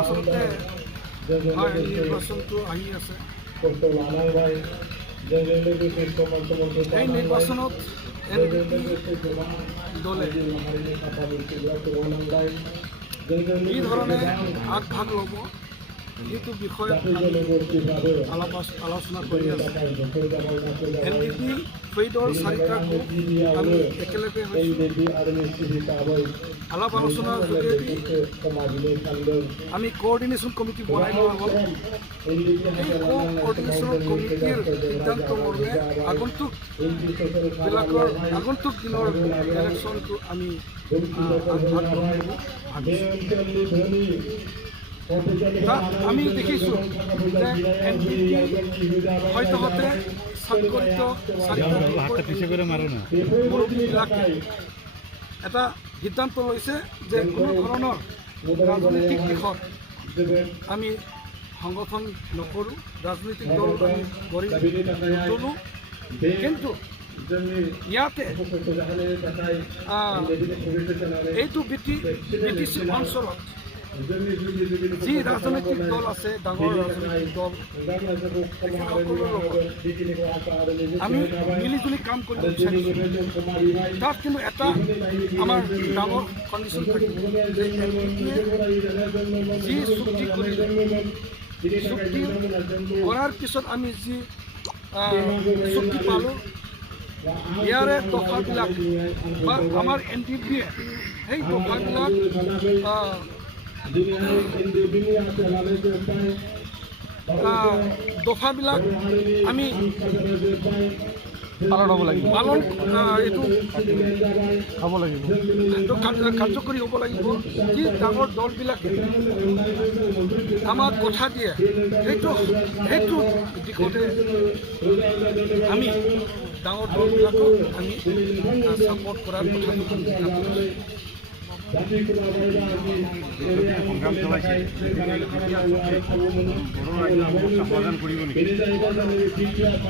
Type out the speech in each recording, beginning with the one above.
আচলতে নিৰ্বাচনটো আহি আছে। এই নিৰ্বাচনত দলে কি ধৰণে আগভাগ ল'ব সেইটো বিষয়ত আলোচনা কৰি আছোঁ। NDP ফেইডৰ চাৰিটা গ্ৰুপ আমি একেলগে আলাপ আলোচনাৰ যোগেদি আমি কোঅৰ্ডিনেশ্যন কমিটি বনাই লোৱা হ'ল। এই কোঅৰ্ডিনেশ্যন কমিটিৰ সিদ্ধান্ত মৰ্মে আগন্তুক দিনৰ ইলেকশ্যনটো আমি আমি দেখিছোঁ যে হয়তো চাকৰিত মুৰব্বীবিলাকে এটা সিদ্ধান্ত লৈছে যে কোনো ধৰণৰ ৰাজনৈতিক দিশত আমি সংগঠন নকৰোঁ, ৰাজনৈতিক দল আমি গঢ়ি নোতোলোঁ। কিন্তু ইয়াতে এইটো BTC অঞ্চলত যি ৰাজনৈতিক দল আছে, ডাঙৰ ৰাজনৈতিক দল, তেখেতসকলৰ লগত আমি মিলিজুলি কাম কৰিব বিচাৰিছোঁ। তাত কিন্তু এটা আমাৰ ডাঙৰ কণ্ডিশ্যন থাকিব যে যি চুক্তি কৰিলে, চুক্তি কৰাৰ পিছত আমি যি চুক্তি পালোঁ, ইয়াৰে দফাবিলাক বা আমাৰ NDPয়ে সেই দফাবিলাক আমি পালন এইটো হ'ব লাগিব, কাৰ্যকৰী হ'ব লাগিব। যি ডাঙৰ দলবিলাকে আমাক কথা দিয়ে সেইটো দিশতে আমি ডাঙৰ দলবিলাকক আমি ছাপৰ্ট কৰাৰ কথাটো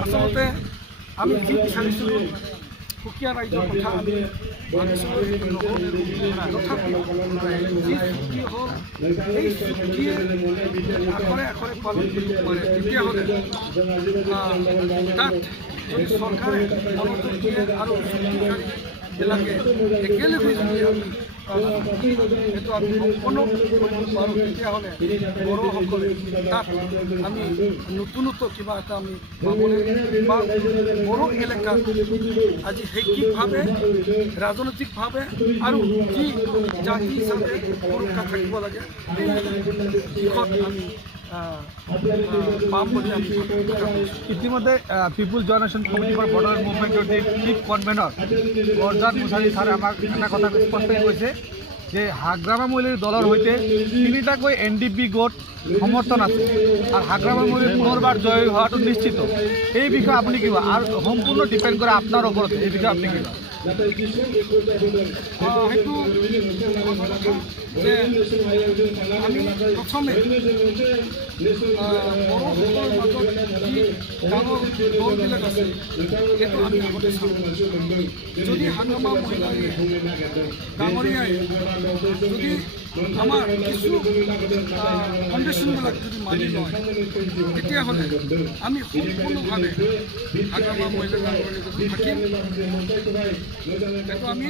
আচলতে আমি যি বিচাৰিছিলোঁ সুকীয়া ৰাইজৰ কথা আমি ভাবিছিলোঁ তথাপিও যি চুক্তি হ'ল এই চুক্তিয়ে আখৰে আখৰে পালন কৰিব পাৰে। তেতিয়াহ'লে তাত যদি চৰকাৰে মনোযোগ দিয়ে আৰু চুক্তিকাৰীবিলাকে একেলগে যদি আমি সেইটো আমি সম্পন্ন কৰিব পাৰোঁ, তেতিয়াহ'লে বড়োসকলে তাত আমি নতুনত্ব কিবা এটা আমি পাবলৈ বা বড়ো এলেকাত আজি শৈক্ষিকভাৱে, ৰাজনৈতিকভাৱে আৰু যি জাতি হিচাপে সুৰক্ষা থাকিব লাগে, এই দিশত আমি ইতিমধ্যে পিপুল জয়েনেশ্যন committee for border মুভমেণ্টৰ chief convener বৰজাত মুছাৰী ছাৰে আমাক এটা কথা স্পষ্ট কৈছে যে হাগ্ৰামা মৈলীৰ দলৰ সৈতে তিনিটাকৈ NDP গোট সমৰ্থন আছে আৰু হাগ্ৰামা মৈলীৰ পুনৰবাৰ জয় হোৱাটো নিশ্চিত। এই বিষয়ে আপুনি কি কয়? আৰু সম্পূৰ্ণ ডিপেণ্ড কৰে আপোনাৰ ওপৰত, এই বিষয়ে আপুনি কি কয়? সেইটো যে আমি প্ৰথমে বড়োসকলৰ মাজত যি ডাঙৰ দলবিলাক আছে সেইটো আমি আগতে চাওঁ। যদি হাগ্ৰামা মহিলাই ডাঙৰীয়াই যদি আমাৰ কিছু কণ্ডিশ্যনবিলাক যদি মানি লয়, তেতিয়াহ'লে আমি সম্পূৰ্ণভাৱে হাগ্ৰামা মহিলা ডাঙৰীয়া থাকিম। সেইটো আমি